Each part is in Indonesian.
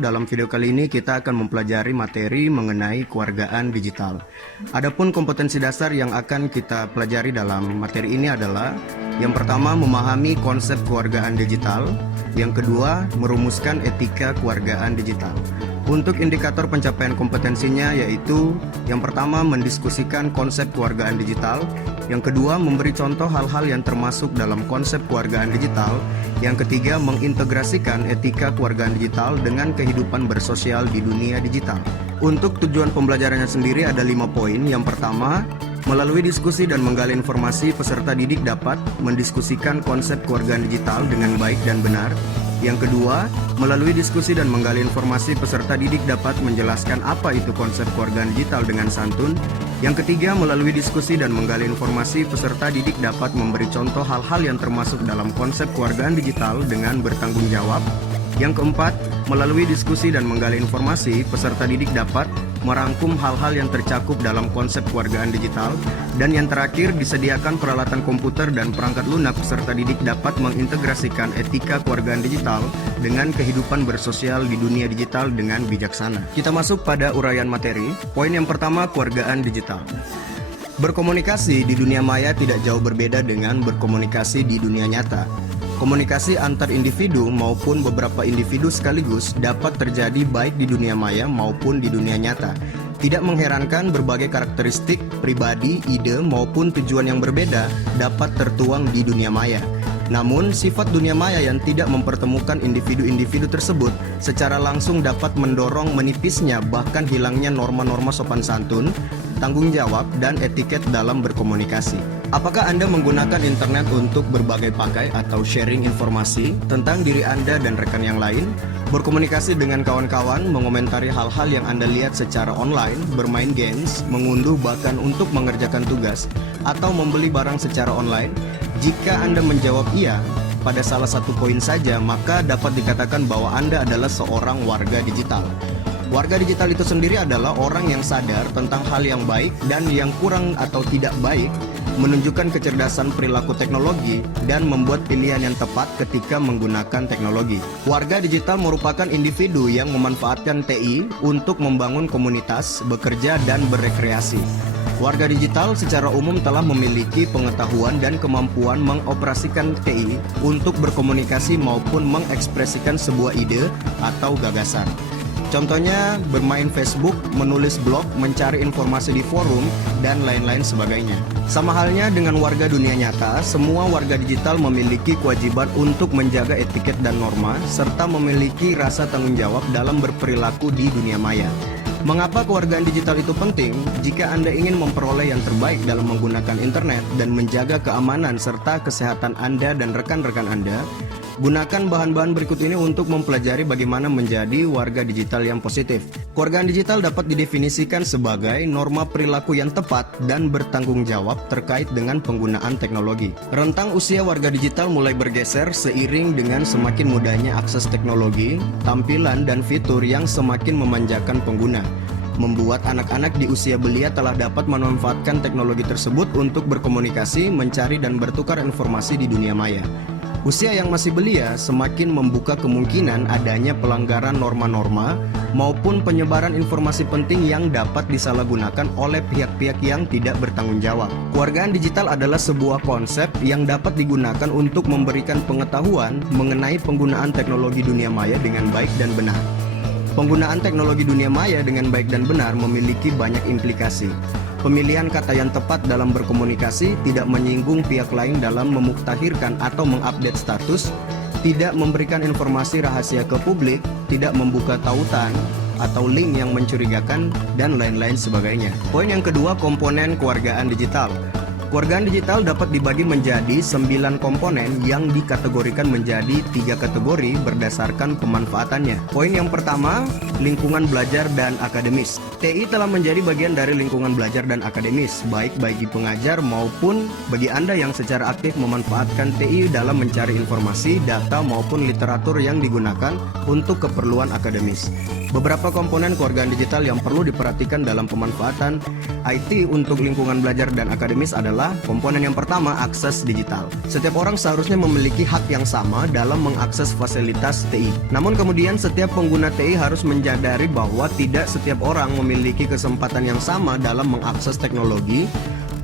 Dalam video kali ini kita akan mempelajari materi mengenai kewargaan digital. Adapun kompetensi dasar yang akan kita pelajari dalam materi ini adalah yang pertama, memahami konsep kewargaan digital. Yang kedua, merumuskan etika kewargaan digital. Untuk indikator pencapaian kompetensinya yaitu yang pertama, mendiskusikan konsep kewargaan digital. Yang kedua, memberi contoh hal-hal yang termasuk dalam konsep kewargaan digital. Yang ketiga, mengintegrasikan etika kewargaan digital dengan kehidupan bersosial di dunia digital. Untuk tujuan pembelajarannya sendiri ada 5 poin. Yang pertama, melalui diskusi dan menggali informasi, peserta didik dapat mendiskusikan konsep kewargaan digital dengan baik dan benar. Yang kedua, melalui diskusi dan menggali informasi, peserta didik dapat menjelaskan apa itu konsep kewargaan digital dengan santun. Yang ketiga, melalui diskusi dan menggali informasi, peserta didik dapat memberi contoh hal-hal yang termasuk dalam konsep kewargaan digital dengan bertanggung jawab. Yang keempat, melalui diskusi dan menggali informasi, peserta didik dapat merangkum hal-hal yang tercakup dalam konsep kewargaan digital. Dan yang terakhir, disediakan peralatan komputer dan perangkat lunak, peserta didik dapat mengintegrasikan etika kewargaan digital dengan kehidupan bersosial di dunia digital dengan bijaksana. Kita masuk pada uraian materi. Poin yang pertama, kewargaan digital. Berkomunikasi di dunia maya tidak jauh berbeda dengan berkomunikasi di dunia nyata. Komunikasi antar individu maupun beberapa individu sekaligus dapat terjadi baik di dunia maya maupun di dunia nyata. Tidak mengherankan, berbagai karakteristik, pribadi, ide maupun tujuan yang berbeda dapat tertuang di dunia maya. Namun, sifat dunia maya yang tidak mempertemukan individu-individu tersebut secara langsung dapat mendorong menipisnya bahkan hilangnya norma-norma sopan santun, tanggung jawab, dan etiket dalam berkomunikasi. Apakah Anda menggunakan internet untuk berbagai pakai atau sharing informasi tentang diri Anda dan rekan yang lain, berkomunikasi dengan kawan-kawan, mengomentari hal-hal yang Anda lihat secara online, bermain games, mengunduh bahkan untuk mengerjakan tugas, atau membeli barang secara online? Jika Anda menjawab iya pada salah satu poin saja, maka dapat dikatakan bahwa Anda adalah seorang warga digital. Warga digital itu sendiri adalah orang yang sadar tentang hal yang baik dan yang kurang atau tidak baik, menunjukkan kecerdasan perilaku teknologi, dan membuat pilihan yang tepat ketika menggunakan teknologi. Warga digital merupakan individu yang memanfaatkan TI untuk membangun komunitas, bekerja, dan berekreasi. Warga digital secara umum telah memiliki pengetahuan dan kemampuan mengoperasikan TI untuk berkomunikasi maupun mengekspresikan sebuah ide atau gagasan. Contohnya bermain Facebook, menulis blog, mencari informasi di forum, dan lain-lain sebagainya. Sama halnya dengan warga dunia nyata, semua warga digital memiliki kewajiban untuk menjaga etiket dan norma, serta memiliki rasa tanggung jawab dalam berperilaku di dunia maya. Mengapa kewargaan digital itu penting? Jika Anda ingin memperoleh yang terbaik dalam menggunakan internet dan menjaga keamanan serta kesehatan Anda dan rekan-rekan Anda, gunakan bahan-bahan berikut ini untuk mempelajari bagaimana menjadi warga digital yang positif. Kewargaan digital dapat didefinisikan sebagai norma perilaku yang tepat dan bertanggung jawab terkait dengan penggunaan teknologi. Rentang usia warga digital mulai bergeser seiring dengan semakin mudahnya akses teknologi, tampilan dan fitur yang semakin memanjakan pengguna, membuat anak-anak di usia belia telah dapat memanfaatkan teknologi tersebut untuk berkomunikasi, mencari, dan bertukar informasi di dunia maya. Usia yang masih belia semakin membuka kemungkinan adanya pelanggaran norma-norma maupun penyebaran informasi penting yang dapat disalahgunakan oleh pihak-pihak yang tidak bertanggung jawab. Kewargaan digital adalah sebuah konsep yang dapat digunakan untuk memberikan pengetahuan mengenai penggunaan teknologi dunia maya dengan baik dan benar. Penggunaan teknologi dunia maya dengan baik dan benar memiliki banyak implikasi. Pemilihan kata yang tepat dalam berkomunikasi, tidak menyinggung pihak lain dalam memuktahirkan atau mengupdate status, tidak memberikan informasi rahasia ke publik, tidak membuka tautan atau link yang mencurigakan, dan lain-lain sebagainya. Poin yang kedua, komponen kewargaan digital. Kewargaan digital dapat dibagi menjadi 9 komponen yang dikategorikan menjadi 3 kategori berdasarkan pemanfaatannya. Poin yang pertama, lingkungan belajar dan akademis. TI telah menjadi bagian dari lingkungan belajar dan akademis, baik bagi pengajar maupun bagi Anda yang secara aktif memanfaatkan TI dalam mencari informasi, data maupun literatur yang digunakan untuk keperluan akademis. Beberapa komponen kewargaan digital yang perlu diperhatikan dalam pemanfaatan IT untuk lingkungan belajar dan akademis adalah adalah komponen yang pertama, akses digital. Setiap orang seharusnya memiliki hak yang sama dalam mengakses fasilitas TI. Namun kemudian setiap pengguna TI harus menyadari bahwa tidak setiap orang memiliki kesempatan yang sama dalam mengakses teknologi,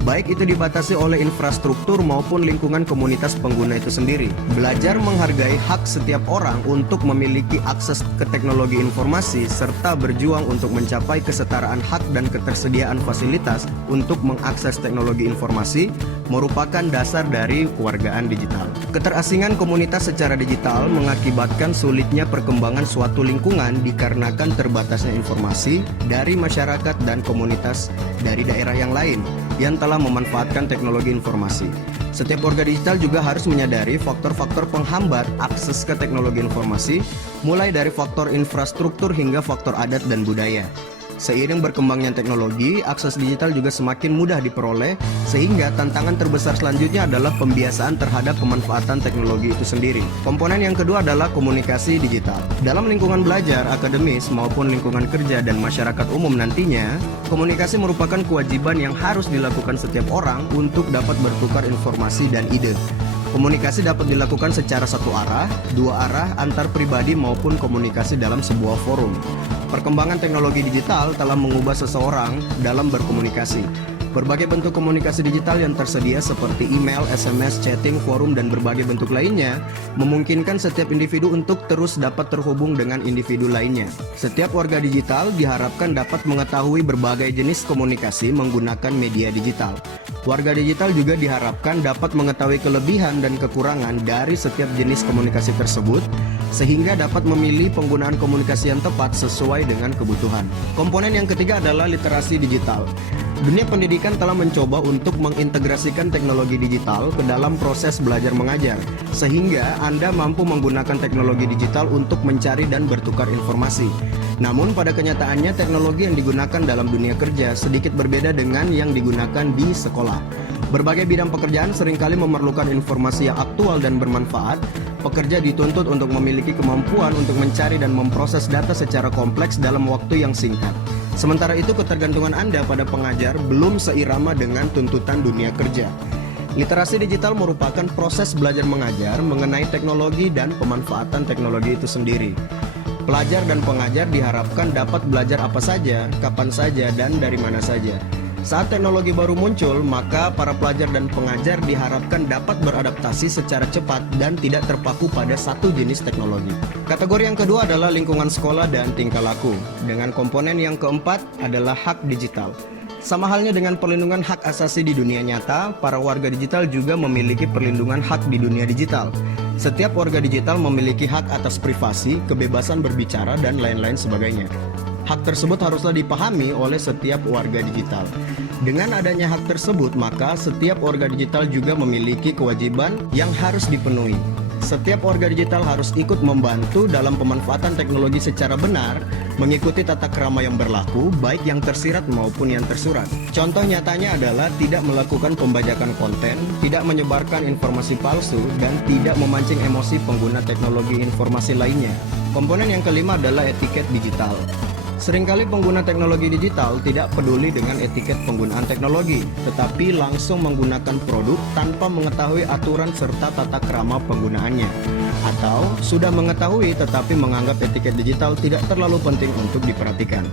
baik itu dibatasi oleh infrastruktur maupun lingkungan komunitas pengguna itu sendiri. Belajar menghargai hak setiap orang untuk memiliki akses ke teknologi informasi serta berjuang untuk mencapai kesetaraan hak dan ketersediaan fasilitas untuk mengakses teknologi informasi merupakan dasar dari kewargaan digital. Keterasingan komunitas secara digital mengakibatkan sulitnya perkembangan suatu lingkungan dikarenakan terbatasnya informasi dari masyarakat dan komunitas dari daerah yang lain yang telah memanfaatkan teknologi informasi. Setiap warga digital juga harus menyadari faktor-faktor penghambat akses ke teknologi informasi, mulai dari faktor infrastruktur hingga faktor adat dan budaya. Seiring berkembangnya teknologi, akses digital juga semakin mudah diperoleh, sehingga tantangan terbesar selanjutnya adalah pembiasaan terhadap pemanfaatan teknologi itu sendiri. Komponen yang kedua adalah komunikasi digital. Dalam lingkungan belajar, akademis, maupun lingkungan kerja dan masyarakat umum nantinya, komunikasi merupakan kewajiban yang harus dilakukan setiap orang untuk dapat bertukar informasi dan ide. Komunikasi dapat dilakukan secara satu arah, dua arah, antar pribadi maupun komunikasi dalam sebuah forum. Perkembangan teknologi digital telah mengubah seseorang dalam berkomunikasi. Berbagai bentuk komunikasi digital yang tersedia seperti email, SMS, chatting, forum, dan berbagai bentuk lainnya memungkinkan setiap individu untuk terus dapat terhubung dengan individu lainnya. Setiap warga digital diharapkan dapat mengetahui berbagai jenis komunikasi menggunakan media digital. Warga digital juga diharapkan dapat mengetahui kelebihan dan kekurangan dari setiap jenis komunikasi tersebut, sehingga dapat memilih penggunaan komunikasi yang tepat sesuai dengan kebutuhan. Komponen yang ketiga adalah literasi digital. Dunia pendidikan telah mencoba untuk mengintegrasikan teknologi digital ke dalam proses belajar mengajar, sehingga Anda mampu menggunakan teknologi digital untuk mencari dan bertukar informasi. Namun pada kenyataannya teknologi yang digunakan dalam dunia kerja sedikit berbeda dengan yang digunakan di sekolah. Berbagai bidang pekerjaan seringkali memerlukan informasi yang aktual dan bermanfaat. Pekerja dituntut untuk memiliki kemampuan untuk mencari dan memproses data secara kompleks dalam waktu yang singkat. Sementara itu ketergantungan Anda pada pengajar belum seirama dengan tuntutan dunia kerja. Literasi digital merupakan proses belajar mengajar mengenai teknologi dan pemanfaatan teknologi itu sendiri. Pelajar dan pengajar diharapkan dapat belajar apa saja, kapan saja, dan dari mana saja. Saat teknologi baru muncul, maka para pelajar dan pengajar diharapkan dapat beradaptasi secara cepat dan tidak terpaku pada satu jenis teknologi. Kategori yang kedua adalah lingkungan sekolah dan tingkah laku. Dengan komponen yang keempat adalah hak digital. Sama halnya dengan perlindungan hak asasi di dunia nyata, para warga digital juga memiliki perlindungan hak di dunia digital. Setiap warga digital memiliki hak atas privasi, kebebasan berbicara, dan lain-lain sebagainya. Hak tersebut haruslah dipahami oleh setiap warga digital. Dengan adanya hak tersebut, maka setiap warga digital juga memiliki kewajiban yang harus dipenuhi. Setiap warga digital harus ikut membantu dalam pemanfaatan teknologi secara benar, mengikuti tata krama yang berlaku, baik yang tersirat maupun yang tersurat. Contoh nyatanya adalah tidak melakukan pembajakan konten, tidak menyebarkan informasi palsu, dan tidak memancing emosi pengguna teknologi informasi lainnya. Komponen yang kelima adalah etiket digital. Seringkali pengguna teknologi digital tidak peduli dengan etiket penggunaan teknologi, tetapi langsung menggunakan produk tanpa mengetahui aturan serta tata krama penggunaannya. Atau sudah mengetahui tetapi menganggap etiket digital tidak terlalu penting untuk diperhatikan.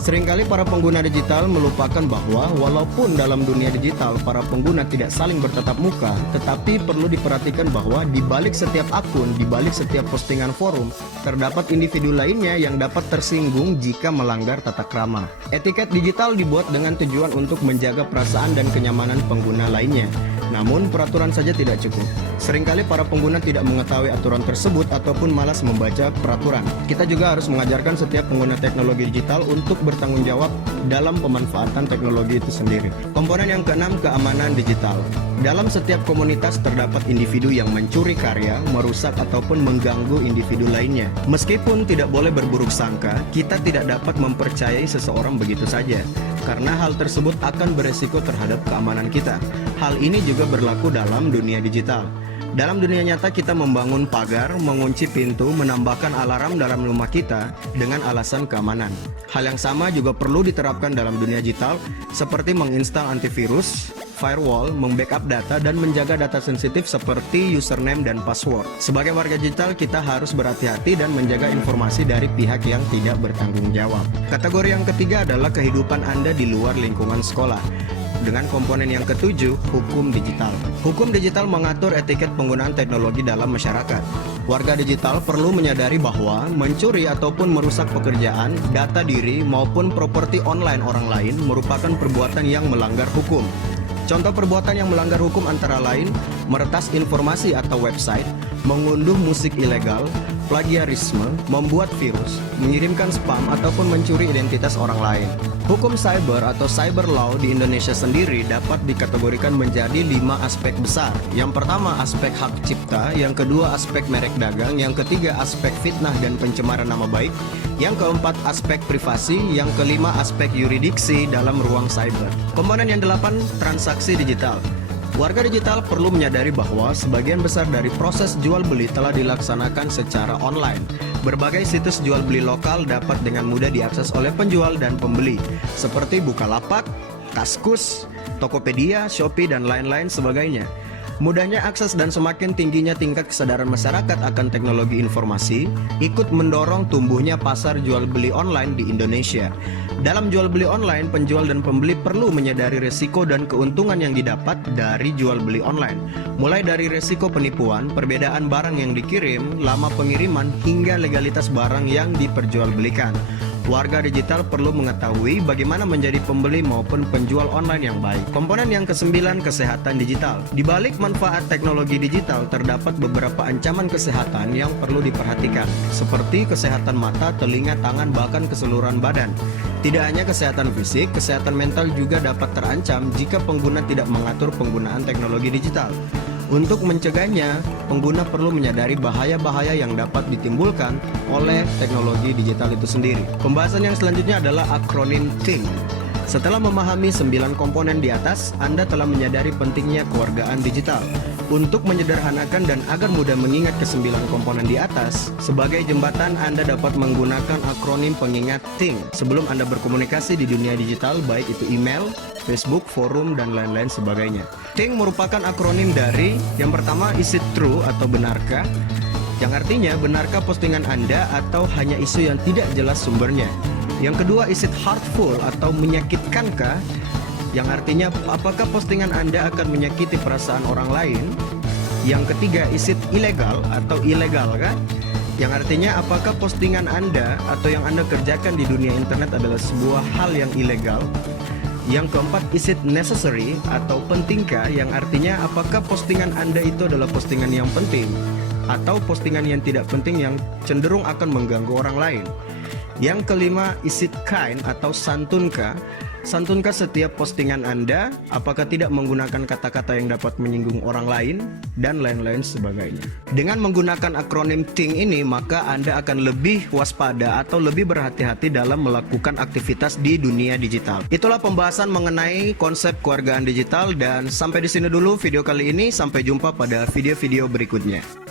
Seringkali para pengguna digital melupakan bahwa walaupun dalam dunia digital para pengguna tidak saling bertatap muka, tetapi perlu diperhatikan bahwa di balik setiap akun, di balik setiap postingan forum, terdapat individu lainnya yang dapat tersinggung jika melanggar tata krama. Etiket digital dibuat dengan tujuan untuk menjaga perasaan dan kenyamanan pengguna lainnya. Namun peraturan saja tidak cukup. Seringkali para pengguna tidak mengetahui aturan tersebut ataupun malas membaca peraturan. Kita juga harus mengajarkan setiap pengguna teknologi digital untuk bertanggung jawab dalam pemanfaatan teknologi itu sendiri. Komponen yang keenam, keamanan digital. Dalam setiap komunitas terdapat individu yang mencuri karya, merusak ataupun mengganggu individu lainnya. Meskipun tidak boleh berburuk sangka, kita tidak dapat mempercayai seseorang begitu saja, karena hal tersebut akan beresiko terhadap keamanan kita. Hal ini juga berlaku dalam dunia digital. Dalam dunia nyata kita membangun pagar, mengunci pintu, menambahkan alarm dalam rumah kita dengan alasan keamanan. Hal yang sama juga perlu diterapkan dalam dunia digital, seperti menginstal antivirus, firewall, membackup data, dan menjaga data sensitif seperti username dan password. Sebagai warga digital, kita harus berhati-hati dan menjaga informasi dari pihak yang tidak bertanggung jawab. Kategori yang ketiga adalah kehidupan Anda di luar lingkungan sekolah. Dengan komponen yang ketujuh, hukum digital. Hukum digital mengatur etiket penggunaan teknologi dalam masyarakat. Warga digital perlu menyadari bahwa mencuri ataupun merusak pekerjaan, data diri, maupun properti online orang lain merupakan perbuatan yang melanggar hukum. Contoh perbuatan yang melanggar hukum antara lain meretas informasi atau website, mengunduh musik ilegal, plagiarisme, membuat virus, mengirimkan spam, ataupun mencuri identitas orang lain. Hukum cyber atau cyber law di Indonesia sendiri dapat dikategorikan menjadi 5 aspek besar. Yang pertama aspek hak cipta, yang kedua aspek merek dagang, yang ketiga aspek fitnah dan pencemaran nama baik, yang keempat aspek privasi, yang kelima aspek yuridiksi dalam ruang cyber. Komponen yang 8, transaksi digital. Warga digital perlu menyadari bahwa sebagian besar dari proses jual beli telah dilaksanakan secara online. Berbagai situs jual beli lokal dapat dengan mudah diakses oleh penjual dan pembeli, seperti Bukalapak, Kaskus, Tokopedia, Shopee, dan lain-lain sebagainya. Mudahnya akses dan semakin tingginya tingkat kesadaran masyarakat akan teknologi informasi ikut mendorong tumbuhnya pasar jual beli online di Indonesia. Dalam jual beli online, penjual dan pembeli perlu menyadari resiko dan keuntungan yang didapat dari jual beli online. Mulai dari resiko penipuan, perbedaan barang yang dikirim, lama pengiriman, hingga legalitas barang yang diperjualbelikan. Warga digital perlu mengetahui bagaimana menjadi pembeli maupun penjual online yang baik. Komponen yang ke-9, kesehatan digital. Di balik manfaat teknologi digital terdapat beberapa ancaman kesehatan yang perlu diperhatikan, seperti kesehatan mata, telinga, tangan, bahkan keseluruhan badan. Tidak hanya kesehatan fisik, kesehatan mental juga dapat terancam jika pengguna tidak mengatur penggunaan teknologi digital. Untuk mencegahnya, pengguna perlu menyadari bahaya-bahaya yang dapat ditimbulkan oleh teknologi digital itu sendiri. Pembahasan yang selanjutnya adalah akronim THING. Setelah memahami 9 komponen di atas, Anda telah menyadari pentingnya kewargaan digital. Untuk menyederhanakan dan agar mudah mengingat ke-9 komponen di atas, sebagai jembatan Anda dapat menggunakan akronim pengingat THING sebelum Anda berkomunikasi di dunia digital, baik itu email, Facebook, forum, dan lain-lain sebagainya. THING merupakan akronim dari yang pertama, is it true atau benarkah? Yang artinya benarkah postingan Anda atau hanya isu yang tidak jelas sumbernya. Yang kedua, is it hurtful atau menyakitkankah? Yang artinya apakah postingan Anda akan menyakiti perasaan orang lain. Yang ketiga, is it illegal atau ilegal kan? Yang artinya apakah postingan Anda atau yang Anda kerjakan di dunia internet adalah sebuah hal yang ilegal. Yang keempat, is it necessary atau pentingkah? Yang artinya apakah postingan Anda itu adalah postingan yang penting atau postingan yang tidak penting yang cenderung akan mengganggu orang lain. Yang kelima, is it kind atau santunkah? Santunkah setiap postingan Anda? Apakah tidak menggunakan kata-kata yang dapat menyinggung orang lain? Dan lain-lain sebagainya. Dengan menggunakan akronim THING ini, maka Anda akan lebih waspada atau lebih berhati-hati dalam melakukan aktivitas di dunia digital. Itulah pembahasan mengenai konsep kewargaan digital, dan sampai di sini dulu video kali ini. Sampai jumpa pada video-video berikutnya.